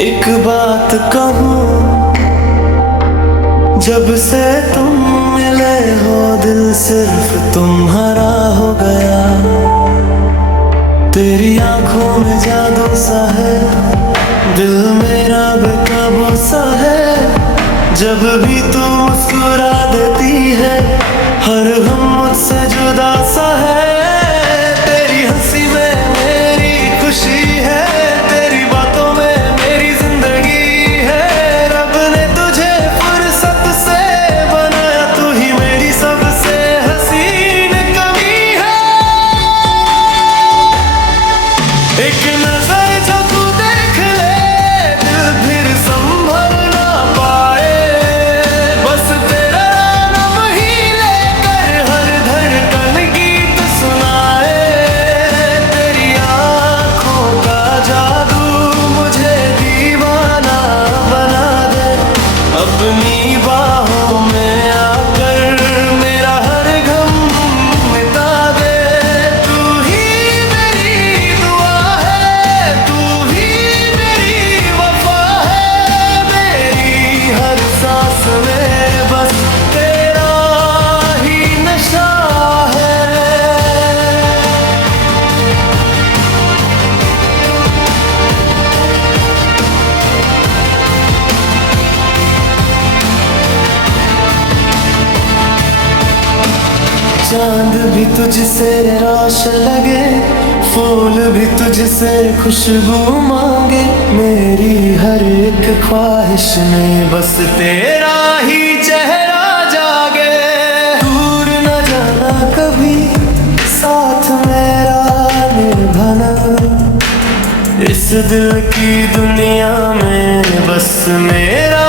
एक बात कहूँ, जब से तुम मिले हो दिल सिर्फ तुम्हारा हो गया। तेरी आंखों में जादू सा है, दिल मेरा बेकाबू सा है। जब भी तू मुस्कुरा देती है, हर गम मुझसे जुदा सा है। तेरी हंसी में मेरी खुशी है, तेरी बातों में मेरी जिंदगी है। रब ने तुझे फुर्सत से बनाया, तू ही मेरी सबसे हसीन कमी है। एक नजर जो तू देख ले, दिल फिर संभल ना पाए। बस तेरा नाम ही लेकर हर धड़कन गीत सुनाए। तेरी आँखों का जादू मुझे दीवाना बना दे। अपनी बाहों में आकर मेरा हर गम मिटा दे। तू ही मेरी दुआ है, तू ही मेरी वफा है। मेरी हर सांस में बस तेरा ही नशा है। चांद भी तुझसे रोशन लगे, फूल भी तुझसे खुशबू मांगे। मेरी हर एक ख्वाहिश में बस तेरा ही चेहरा जागे। दूर न जाना कभी, साथ मेरा निभाना। इस दिल की दुनिया में बस मेरा